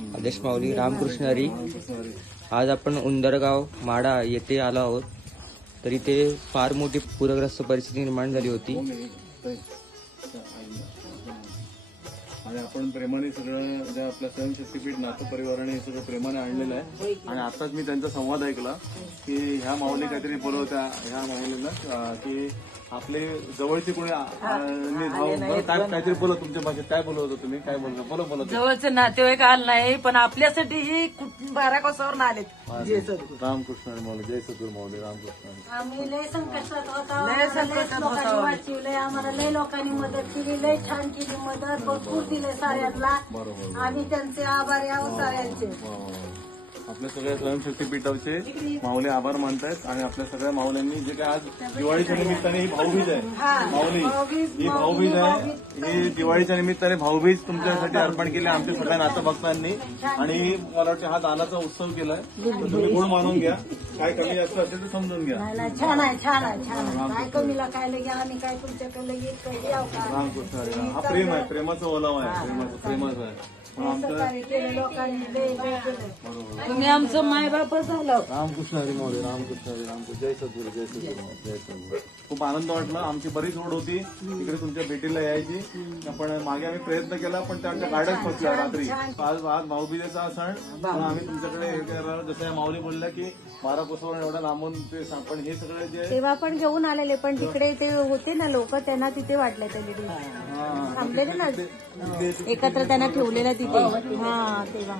आदेश माऊली रामकृष्ण हरी। आज आपण उंदरगाव माडा येथे आलो आहोत। तर इथे फार मोठी पूरग्रस्त परिस्थिती निर्माण झाली होती आणि आपण प्रेमाने सगळं जे आपल्या स्वयंशक्तीपीठ नाथ परिवाराने हे सगळं प्रेमाने आणलेलं आहे। आणि आताच मी त्यांचा संवाद ऐकला की ह्या माऊली काहीतरी बोलवत्या ह्या माऊलीला की आपले जवळचे कोणी काहीतरी बोलत तुमच्या भाषेत काय बोलत होतं तुम्ही काय बोलतो बोला जवळचे नातेवाईक आले नाही पण आपल्यासाठी ही 12 कोसावरून आलेत। जय सद्गुरू रामकृष्ण माऊली जय सद्गुरू माऊली रामकृष्ण। आम्ही लय संकटात होतो, लोकांनी वाचवलंय, आम्हाला लय लोकांनी मदत केली, लय छान केली मदत, भरपूर दिले साऱ्यांना। आम्ही त्यांचे आभारी आहोत साऱ्यांचे। आपल्या सगळ्या स्वयंशक्तीपीठाचे माऊली आभार मानतायत आणि आपल्या सगळ्या माऊल्यांनी जे काय आज दिवाळीच्या निमित्ताने ही भाऊबीज आहे माऊली ही भाऊबीज आहे ही दिवाळीच्या निमित्ताने भाऊबीज तुमच्यासाठी अर्पण केली आमच्या सगळ्या नातेभक्तांनी। आणि मला वाटतं हा दानाचा उत्सव केलाय तुम्ही गुण मानून घ्या, काय कमी जास्त असेल तर समजून घ्या। छान आहे छान आहे छान आहे, काय कमीला काय लगे आम्ही काय तुमच्याकडे येत काही रामकृष्ण हा प्रेम आहे, प्रेमाचा ओलावा आहे, प्रेमाचा आहे। तुम्ही आमचं मायबापच झालं। रामकृष्ण हरी माऊली रामकृष्ण हरी रामकृष्ण जय सद्गुरू जय सद्गुरू जय सद्गुरू। खूप आनंद वाटला, आमची बरीच ओढ होती इकडे तुमच्या भेटीला यायची, पण मागे आम्ही प्रयत्न केला पण त्यांच्या गाड्याच फसल्या रात्री। आज भाऊबीजेचा सण पण आम्ही तुमच्याकडे जसं या माऊली बोलल्या की 12 कोसावरून एवढ्या लांबून ते पण हे सगळे जे तेव्हा पण घेऊन आलेले पण तिकडे ते होते ना लोक त्यांना तिथे वाटले त्यांनी थांबलेले ना एकत्र त्यांना ठेवलेलं तिथे। हा तेव्हा